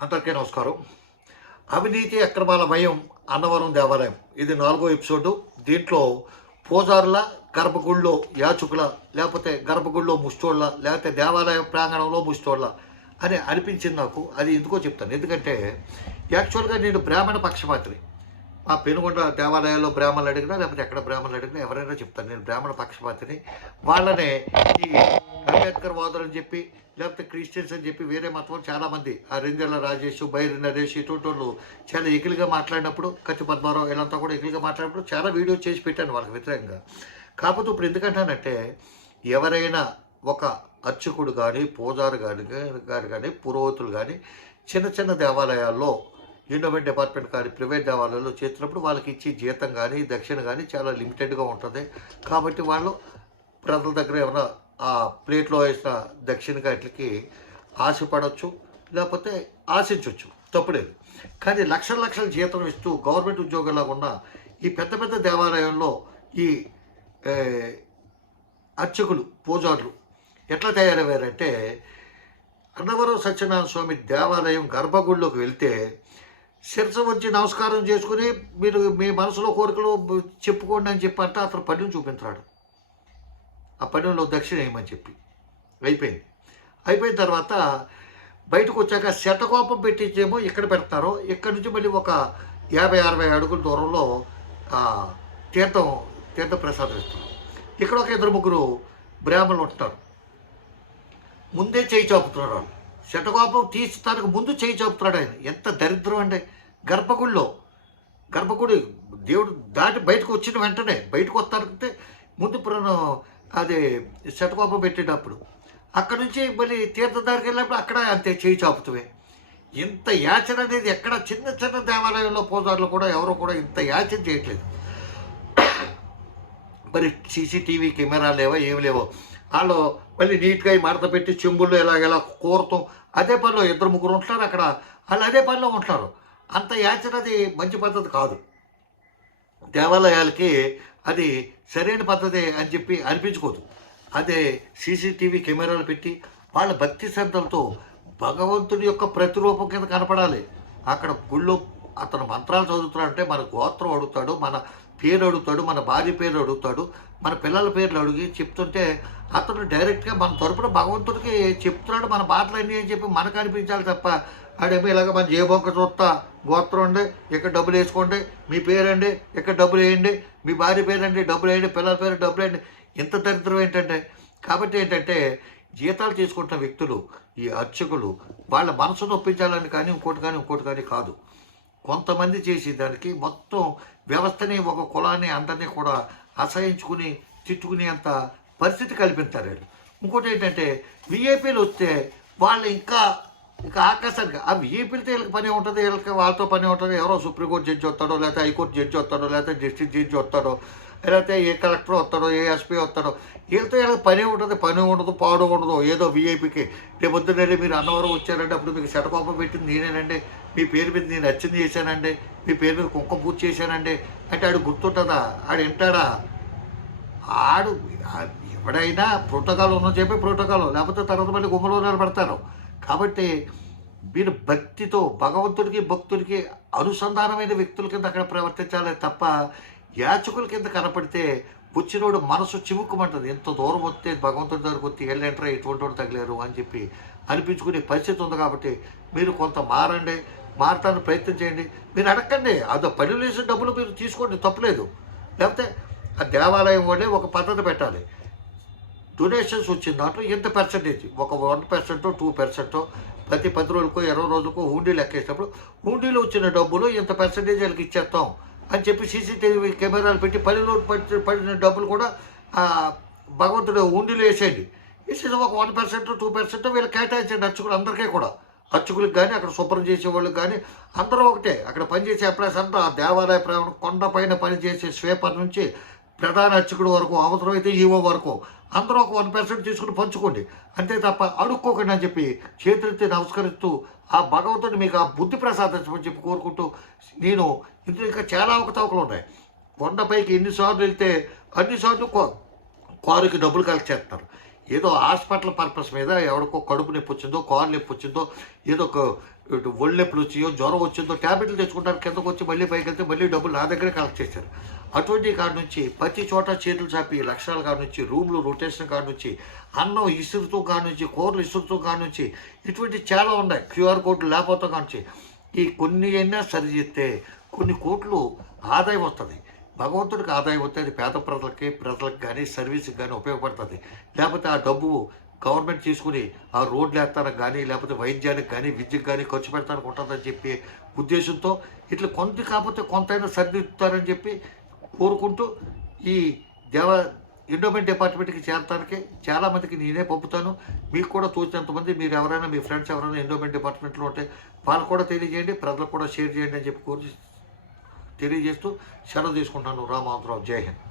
అందరికీ నమస్కారం. అవినీతి అక్రమాల మయం అన్నవరం దేవాలయం. ఇది నాలుగో ఎపిసోడు. దీంట్లో పూజారుల గర్భగుడిలో యాచకుల లేకపోతే గర్భగుడిలో ముష్టోళ్ళ లేకపోతే దేవాలయ ప్రాంగణంలో ముష్టోళ్ళ అని అనిపించింది నాకు. అది ఎందుకో చెప్తాను. ఎందుకంటే యాక్చువల్గా నేను బ్రాహ్మణ పక్షపాతిని. ఆ పెనుగొండ దేవాలయాల్లో బ్రాహ్మణులు అడిగినా లేకపోతే ఎక్కడ బ్రాహ్మణులు అడిగినా ఎవరైనా చెప్తాను నేను బ్రాహ్మణ పక్షపాతిని. వాళ్ళనే ఈ అంబేద్కర్ వాదులు అని చెప్పి లేకపోతే క్రిస్టియన్స్ అని చెప్పి వేరే మతం చాలామంది. ఆ రెంజర్ల రాజేష్ బైరి నరేష్ ఇటువంటి వాళ్ళు చాలా ఎకిలిగా మాట్లాడినప్పుడు కత్తి పద్మారావు వీళ్ళంతా కూడా ఎగిలిగా మాట్లాడినప్పుడు చాలా వీడియో చేసి పెట్టాను వాళ్ళకి వ్యతిరేకంగా. కాకపోతే ఇప్పుడు ఎందుకంటానంటే ఎవరైనా ఒక అర్చకుడు కానీ పూజారు కానీ గారు కానీ పురోహితులు కానీ చిన్న చిన్న దేవాలయాల్లో ఎండోమెంట్ డిపార్ట్మెంట్ కానీ ప్రైవేట్ దేవాలయాల్లో చేస్తున్నప్పుడు వాళ్ళకి ఇచ్చే జీతం కానీ దక్షిణ కానీ చాలా లిమిటెడ్గా ఉంటుంది. కాబట్టి వాళ్ళు ప్రజల దగ్గర ఏమైనా ఆ ప్లేట్లో వేసిన దక్షిణ వాటికి ఆశపడవచ్చు లేకపోతే ఆశించవచ్చు తప్పులేదు కానీ లక్షల లక్షల జీతం ఇస్తూ గవర్నమెంట్ ఉద్యోగంలా ఉన్న ఈ పెద్ద పెద్ద దేవాలయంలో ఈ అర్చకులు పూజారులు ఎట్లా తయారయ్యారంటే అన్నవరం సత్యనారాయణ స్వామి దేవాలయం గర్భగుడిలోకి వెళ్తే శిరస వచ్చి నమస్కారం చేసుకుని మీరు మీ మనసులో కోరికలు చెప్పుకోండి అని చెప్పి అంటే అతను పన్నును చూపించాడు ఆ పన్నులో దక్షిణ వేయమని చెప్పి. అయిపోయింది. అయిపోయిన తర్వాత బయటకు వచ్చాక శతకోపం పెట్టించేమో ఇక్కడ పెడతారు ఇక్కడ నుంచి మళ్ళీ ఒక యాభై అరవై అడుగుల దూరంలో తీర్థం తీర్థ ప్రసాదం ఇస్తారు. ఇక్కడ ఒక ఇద్దరు ముగ్గురు బ్రాహ్మణులు ఉంటారు. ముందే చేయి చాపుతున్నాడు వాళ్ళు. శటకోపం తనకు ముందు చేయి చాపుతున్నాడు ఆయన. ఎంత దరిద్రం అంటే గర్భగుడిలో గర్భగుడి దేవుడు దాటి బయటకు వచ్చిన వెంటనే బయటకు వస్తానంటే ముందు పురాణం అది శతకోపం పెట్టేటప్పుడు. అక్కడ నుంచి మళ్ళీ తీర్థదారికి వెళ్ళినప్పుడు అక్కడ అంతే చేయి చాపుతువే ఇంత యాచన అనేది ఎక్కడ చిన్న చిన్న దేవాలయంలో పూజారులు కూడా ఎవరు కూడా ఇంత యాచన చేయట్లేదు. మరి సీసీటీవీ కెమెరా లేవో? ఏమి లేవో? వాళ్ళు మళ్ళీ నీట్గా మడత పెట్టి చెంబుల్లో ఎలాగెలా కోరతాం అదే పనిలో ఇద్దరు ముగ్గురు ఉంటారు అక్కడ. వాళ్ళు అదే పనిలో ఉంటారు. అంత యాచన అది మంచి పద్ధతి కాదు. దేవాలయాలకి అది సరైన పద్ధతి అని చెప్పి అనిపించుకోదు. అదే సీసీటీవీ కెమెరాలు పెట్టి వాళ్ళ భక్తి శ్రద్ధలతో భగవంతుడి యొక్క ప్రతిరూపం కింద కనపడాలి. అక్కడ గుళ్ళో అతను మంత్రాలు చదువుతున్నాడంటే మన గోత్రం అడుగుతాడు మన పేరు అడుగుతాడు మన భార్య పేరు అడుగుతాడు మన పిల్లల పేర్లు అడిగి చెప్తుంటే అతను డైరెక్ట్గా మన తరపున భగవంతుడికి చెప్తున్నాడు మన బాధలన్నీ అని చెప్పి మనకు అనిపించాలి తప్ప ఆడేమో ఇలాగ మన జేబొక్క చూస్తా గోత్రం అండి ఇక్కడ డబ్బులు వేసుకోండి మీ పేరండి ఇక్కడ డబ్బులు వేయండి మీ భార్య పేరండి డబ్బులు వేయండి పిల్లల పేరు డబ్బులు వేయండి. ఇంత దరిద్రం ఏంటంటే కాబట్టి ఏంటంటే జీతాలు తీసుకుంటున్న వ్యక్తులు ఈ అర్చకులు వాళ్ళ మనసు నొప్పించాలని కానీ ఇంకోటి కానీ ఇంకోటి కానీ కాదు. కొంతమంది చేసేదానికి మొత్తం వ్యవస్థని ఒక కులాన్ని అందరినీ కూడా అసహించుకుని తిట్టుకునేంత పరిస్థితి కల్పించారు వీళ్ళు. ఇంకోటి ఏంటంటే వీఐపీలు వస్తే వాళ్ళు ఇంకా ఇంకా ఆకాశానికి ఆ విఐపీలతో వీళ్ళకి పని ఉంటుంది వీళ్ళకి వాళ్ళతో పని ఉంటుంది ఎవరో సుప్రీంకోర్టు జడ్జి వస్తాడో లేకపోతే హైకోర్టు జడ్జి వస్తాడో లేకపోతే డిస్ట్రిక్ట్ జడ్జి వస్తాడో లేకపోతే ఏ కలెక్టర్ వస్తాడో ఏ ఎస్పీ వస్తాడో వీళ్ళతో వీళ్ళకి పని ఉంటుంది పని ఉండదు పాడు ఉండదు ఏదో వీఐపీకి రేపు పొద్దున్నే మీరు అన్నవరం వచ్చారంటే అప్పుడు మీకు శటకోపం పెట్టింది నేనేనండి. మీ పేరు మీద నేను నచ్చింది చేశానండి. మీ పేరు మీద కుంకుమ పూజ చేశానండి. అంటే ఆడు గుర్తుంటుందా? ఆడు వింటాడా? ఆడు ఎవడైనా ప్రోటోకాల్ ఉన్న చెప్పి ప్రోటోకాల్. లేకపోతే తర్వాత మళ్ళీ గుమ్మలో నిలబడతారు. కాబట్టి మీరు భక్తితో భగవంతుడికి భక్తుడికి అనుసంధానమైన వ్యక్తుల కింద అక్కడ ప్రవర్తించాలి తప్ప యాచకుల కింద కనపడితే వచ్చినోడు మనసు చివుక్కుమంటుంది ఎంత దూరం వస్తే భగవంతుడి దగ్గరకు వచ్చి వెళ్ళంటారా ఎటువంటి వాడు తగిలేరు అని చెప్పి అనిపించుకునే పరిస్థితి ఉంది కాబట్టి మీరు కొంత మారండి మారటానికి ప్రయత్నం చేయండి. మీరు అడగండి అదో పనులు వేసిన డబ్బులు మీరు తీసుకోండి తప్పలేదు. లేకపోతే ఆ దేవాలయం వాళ్ళే ఒక పద్ధతి పెట్టాలి. డొనేషన్స్ వచ్చిన దాంట్లో ఎంత పర్సెంటేజ్ ఒక వన్ పర్సెంట్ టూ పర్సెంట్ ప్రతి పది రోజులకో ఇరవై రోజులకో హుండీ ఎక్కేసినప్పుడు హుండీలో వచ్చిన డబ్బులు ఇంత పర్సెంటేజ్ వాళ్ళకి ఇచ్చేస్తాం? అని చెప్పి సీసీటీవీ కెమెరాలు పెట్టి పనిలో పడి పడిన డబ్బులు కూడా భగవంతుడు ఉండిలో వేసేయండి. వేసేసి ఒక వన్ పర్సెంట్ టూ పర్సెంట్ వీళ్ళు కేటాయించండి అర్చకులు అందరికీ కూడా. అర్చకులకు కానీ అక్కడ శుభ్రం చేసే వాళ్ళకి కానీ అందరూ ఒకటే. అక్కడ పనిచేసే ఎంప్లాయీస్ అంతా ఆ దేవాలయ ప్రయాణం కొండపైన పనిచేసే స్వేపర్ నుంచి ప్రధాన అర్చకుడు వరకు అవసరమైతే ఈవో వరకు. అందరూ ఒక వన్ పర్సెంట్ తీసుకుని పంచుకోండి. అంతే తప్ప అడుక్కోకండి అని చెప్పి చేతులెత్తి నమస్కరిస్తూ ఆ భగవంతుడు మీకు ఆ బుద్ధి ప్రసాదించమని చెప్పి కోరుకుంటూ నేను ఇందులో ఇంకా చాలా అవకతవకలు ఉన్నాయి. కొండపైకి ఎన్నిసార్లు వెళ్తే అన్నిసార్లు కారుకి డబ్బులు కలెక్ట్ చేస్తారు. ఏదో హాస్పిటల్ పర్పస్ మీద ఎవరికో కడుపు నొప్పి వచ్చిందో కాలు నొప్పి వచ్చిందో ఏదో ఒక ఇటు ఒళ్ళు నొప్పులు వచ్చియో జ్వరం వచ్చిందో ట్యాబ్లెట్లు తెచ్చుకుంటారు కిందకు వచ్చి మళ్ళీ పైకి వెళ్తే మళ్ళీ డబ్బులు నా దగ్గరే కలెక్ట్ చేశారు. అటువంటి కాడ నుంచి ప్రతి చోట చేతులు చాపి లక్షణాల కాడ నుంచి రూమ్లు రొటేషన్ కాడ నుంచి అన్నం ఇసురుతూ కాడ నుంచి కూరలు ఇసురుతూ కాడ నుంచి ఇటువంటి చాలా ఉన్నాయి. క్యూఆర్ కోడ్లు లేకపోతే కాడ నుంచి. ఈ కొన్ని అయినా సరిచేస్తే కొన్ని కోట్లు ఆదాయం వస్తుంది. భగవంతుడికి ఆదాయం వస్తే అది పేద ప్రజలకి ప్రజలకు కానీ సర్వీస్కి కానీ ఉపయోగపడుతుంది. లేకపోతే ఆ డబ్బు గవర్నమెంట్ తీసుకుని ఆ రోడ్లు వేస్తానికి కానీ లేకపోతే వైద్యానికి కానీ విద్యకు కానీ ఖర్చు పెడతానికి ఉంటుందని చెప్పి ఉద్దేశంతో ఇట్లా కొంత కాకపోతే కొంతైనా సర్దిద్దుతారని చెప్పి కోరుకుంటూ ఈ దేవ ఎండోమెంట్ డిపార్ట్మెంట్కి చేరటానికి చాలామందికి నేనే పంపుతాను. మీకు కూడా తోచినంతమంది మీరు ఎవరైనా మీ ఫ్రెండ్స్ ఎవరైనా ఎండోమెంట్ డిపార్ట్మెంట్లో ఉంటే వాళ్ళు కూడా తెలియజేయండి ప్రజలకు కూడా షేర్ చేయండి అని చెప్పి కోరి తెలియజేస్తూ సెలవు తీసుకుంటాను. రామాంతరావు జై హింద్.